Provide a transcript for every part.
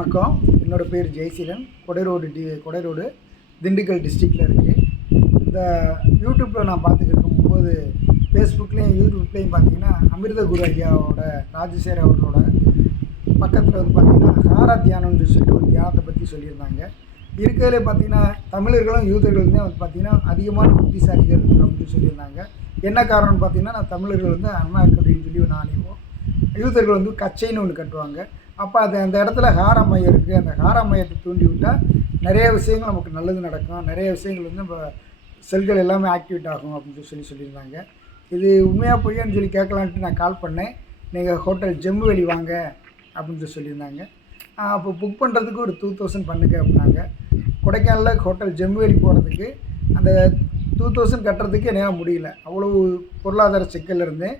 வணக்கம். என்னோடய பேர் ஜெயசீலன். கொடைரோடு திண்டுக்கல் டிஸ்ட்ரிக்டில் இருக்குது. இந்த யூடியூப்பில் நான் பார்த்துக்கிட்டு இருக்கும்போது ஃபேஸ்புக்லேயும் யூடியூப்லேயும் பார்த்தீங்கன்னா அமிர்த குரு ஐயாவோட ராஜசேகர் அவர்களோட பக்கத்தில் வந்து பார்த்திங்கன்னா ஹாரா தியானம்னு சொல்லிட்டு ஒரு தியானத்தை பற்றி சொல்லியிருந்தாங்க. இருக்கிறதுலே பார்த்திங்கன்னா தமிழர்களும் யூதர்களும் தான் வந்து பார்த்திங்கன்னா அதிகமான புத்திசாலிகள் அப்படின்னு சொல்லியிருந்தாங்க. என்ன காரணம்னு பார்த்திங்கன்னா நான் தமிழர்கள் வந்து அண்ணா அப்படின்னு சொல்லி ஒன்று ஆணைவோம், யூதர்கள் வந்து கச்சைன்னு ஒன்று கட்டுவாங்க. அப்போ அந்த இடத்துல ஹாரா மையம் இருக்குது. அந்த ஹாரா மையத்தை தூண்டி விட்டால் நிறைய விஷயங்கள் நமக்கு நல்லது நடக்கும், நிறைய விஷயங்கள் வந்து நம்ம செல்கள் எல்லாமே ஆக்டிவேட் ஆகும் அப்படின்னு சொல்லியிருந்தாங்க. இது உண்மையாக பொய்யான்னு சொல்லி கேட்கலான்ட்டு நான் கால் பண்ணேன். நீங்கள் ஹோட்டல் ஜெம்முவெளி வாங்க அப்படின்னு சொல்லியிருந்தாங்க. அப்போ புக் பண்ணுறதுக்கு ஒரு 2000 பண்ணுங்க அப்படின்னாங்க. கொடைக்கானலில் ஹோட்டல் ஜெம்முவெளி போகிறதுக்கு அந்த 2000 கட்டுறதுக்கு என்னால் முடியல. அவ்வளோ பொருளாதார சிக்கல் இருந்தேன்.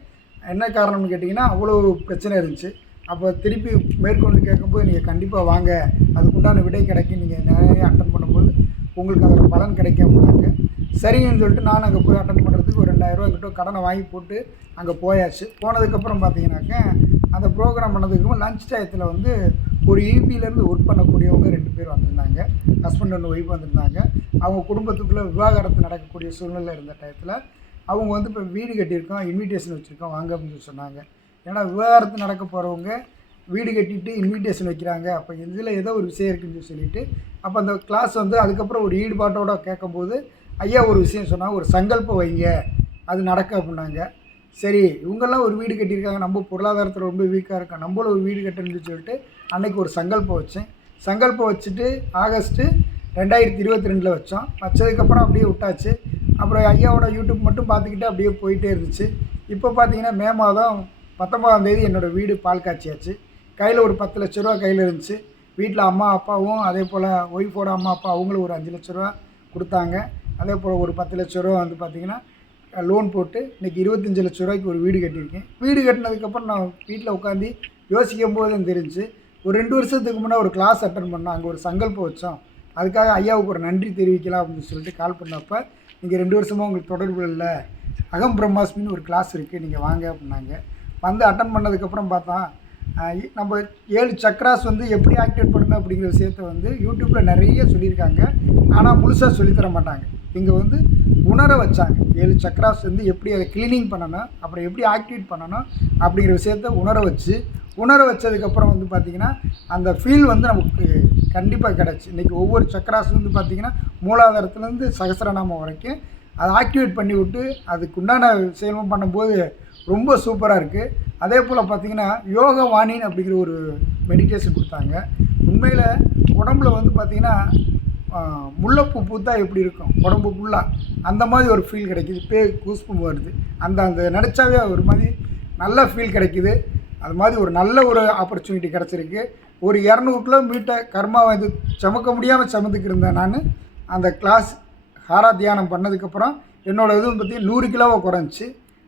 என்ன காரணம்னு கேட்டிங்கன்னா அவ்வளோ பிரச்சனை இருந்துச்சு. அப்போ திருப்பி மேற்கொண்டு கேட்கும்போது நீங்கள் கண்டிப்பாக வாங்க, அதுக்குண்டான விடை கிடைக்கும், நீங்கள் நிறைய அட்டன் பண்ணும்போது உங்களுக்கு அதோட பலன் கிடைக்கும் அப்படின்னாங்க. சரிங்கன்னு சொல்லிட்டு நான் அங்கே போய் அட்டன் பண்ணுறதுக்கு ஒரு 2000 ரூபா கிட்ட கடனை வாங்கி போட்டு அங்கே போயாச்சு. போனதுக்கப்புறம் பார்த்தீங்கன்னாக்க அந்த ப்ரோக்ராம் பண்ணதுக்கப்புறம் லஞ்ச் டயத்தில் வந்து ஒரு ஈபியிலேருந்து ஒர்க் பண்ணக்கூடியவங்க 2 பேர் வந்திருந்தாங்க. ஹஸ்பண்ட் அண்ட் ஒய்ஃப் வந்திருந்தாங்க. அவங்க குடும்பத்துக்குள்ளே விவாகரத்து நடக்கக்கூடிய சூழ்நிலை இருந்த டயத்தில் அவங்க வந்து இப்போ வீடு கட்டியிருக்கோம், இன்விடேஷன் வச்சுருக்கோம் வாங்க அப்படின்னு சொன்னாங்க. ஏன்னா விவாகரத்து நடக்க போகிறவங்க வீடு கட்டிட்டு இன்விடேஷன் வைக்கிறாங்க, அப்போ இதில் ஏதோ ஒரு விஷயம் இருக்குன்னு சொல்லிட்டு அப்போ அந்த கிளாஸ் வந்து அதுக்கப்புறம் ஒரு ஈடுபாட்டோடு கேட்கும்போது ஐயா ஒரு விஷயம் சொன்னாங்க, ஒரு சங்கல்பம் வைங்க அது நடக்க அப்படின்னாங்க. சரி, இவங்கெல்லாம் ஒரு வீடு கட்டியிருக்காங்க, நம்ம பொருளாதாரத்தில் ரொம்ப வீக்காக இருக்கோம், நம்மளும் ஒரு வீடு கட்டணும்னு சொல்லிட்டு அன்றைக்கி ஒரு சங்கல்பம் வச்சேன். சங்கல்பம் வச்சுட்டு ஆகஸ்ட்டு 2022 வச்சோம். வச்சதுக்கப்புறம் அப்படியே விட்டாச்சு. அப்புறம் ஐயாவோட யூடியூப் மட்டும் பார்த்துக்கிட்டு அப்படியே போயிட்டே இருந்துச்சு. இப்போ பார்த்தீங்கன்னா மே மாதம் 19ஆம் தேதி என்னோடய வீடு பால் காய்ச்சியாச்சு. கையில் ஒரு 10 லட்ச ரூபா கையில் இருந்துச்சு. வீட்டில் அம்மா அப்பாவும் அதே போல் ஒய்ஃபோட அம்மா அப்பா அவங்களும் ஒரு 5 லட்ச ரூபா கொடுத்தாங்க. அதே போல் ஒரு 10 லட்ச ரூபா வந்து பார்த்திங்கன்னா லோன் போட்டு இன்றைக்கி 25 லட்ச ரூபாய்க்கு ஒரு வீடு கட்டியிருக்கேன். வீடு கட்டினதுக்கப்புறம் நான் வீட்டில் உட்காந்து யோசிக்கும் போது தான் தெரிஞ்சு, ஒரு 2 வருஷத்துக்கு முன்னே ஒரு கிளாஸ் அட்டன் பண்ணோம். அங்கே ஒரு சங்கல்பம் வச்சோம். அதுக்காக ஐயாவுக்கு ஒரு நன்றி தெரிவிக்கலாம் அப்படின்னு சொல்லிட்டு கால் பண்ணப்போ, நீங்கள் 2 வருஷமாக உங்களுக்கு தொடர்பு இல்லை, அகம் பிரம்மாஸ்மின்னு ஒரு கிளாஸ் இருக்குது, நீங்கள் வாங்க அப்படின்னாங்க. வந்து அட்டன் பண்ணதுக்கப்புறம் பார்த்தா நம்ம 7 சக்ராஸ் வந்து எப்படி ஆக்டிவேட் பண்ணணும் அப்படிங்கிற விஷயத்த வந்து யூடியூப்பில் நிறைய சொல்லியிருக்காங்க. ஆனால் முழுசாக சொல்லித்தர மாட்டாங்க. இங்கே வந்து உணர வச்சாங்க. 7 சக்ராஸ் வந்து எப்படி அதை க்ளீனிங் பண்ணணும், அப்புறம் எப்படி ஆக்டிவேட் பண்ணணும் அப்படிங்கிற விஷயத்த உணர வச்சதுக்கப்புறம் வந்து பார்த்திங்கன்னா அந்த ஃபீல் வந்து நமக்கு கண்டிப்பாக கிடச்சி. இன்றைக்கி ஒவ்வொரு சக்ராஸ் வந்து பார்த்திங்கன்னா மூலாதாரத்துலேருந்து சகஸ்ரநாமம் வரைக்கும் அதை ஆக்டிவேட் பண்ணி விட்டு அதுக்குண்டான செயலும் பண்ணும்போது ரொம்ப சூப்பராக இருக்குது. அதே போல் பார்த்திங்கன்னா யோக வாணின்னு அப்படிங்கிற ஒரு மெடிடேஷன் கொடுத்தாங்க. உண்மையில் உடம்புல வந்து பார்த்திங்கன்னா முல்லைப்பூ பூத்தா எப்படி இருக்கும் உடம்பு ஃபுல்லாக, அந்த மாதிரி ஒரு ஃபீல் கிடைக்கிது. கூஸ்பம் வருது. அந்த நினச்சாவே ஒரு மாதிரி நல்ல ஃபீல் கிடைக்கிது. அது மாதிரி ஒரு நல்ல ஒரு ஆப்பர்ச்சுனிட்டி கிடச்சிருக்கு. ஒரு 200 கிலோமீட்டர் கர்மா வந்து சுமக்க முடியாமல் சுமந்துக்கு இருந்தேன் நான். அந்த கிளாஸ் ஹாரா தியானம் பண்ணதுக்கப்புறம் என்னோடய இது பற்றி 100 கிலோவாக குறைஞ்சி,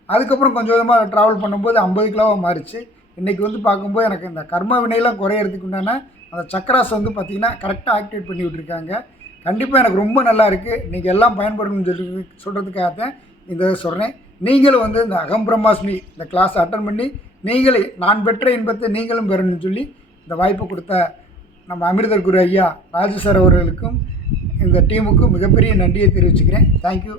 அதுக்கப்புறம் கொஞ்சம் கொஞ்சமாக ட்ராவல் பண்ணும்போது 50 கிலோவாக மாறிச்சு. இன்றைக்கி வந்து பார்க்கும்போது எனக்கு இந்த கர்ம வினையெல்லாம் குறையிறதுக்கு உண்டான அந்த சக்கராஸ் வந்து பார்த்திங்கன்னா கரெக்டாக ஆக்டிவேட் பண்ணி விட்டுருக்காங்க. கண்டிப்பாக எனக்கு ரொம்ப நல்லா இருக்குது. நீங்கள் எல்லாம் பயன்படணும்னு சொல்கிறதுக்காகத்தான் இந்த சொல்கிறேன். நீங்களும் வந்து இந்த அகம் பிரம்மாஸ்மி இந்த கிளாஸ் அட்டன் பண்ணி நீங்களே நான் பெற்ற இன்பத்தை நீங்களும் பெறணும்னு சொல்லி இந்த வாய்ப்பு கொடுத்த நம்ம அமிர்தர் குரு ஐயா ராஜசேகர் அவர்களுக்கும் இந்த டீமுக்கும் மிகப்பெரிய நன்றியை தெரிவிச்சுக்கிறேன். தேங்க்யூ.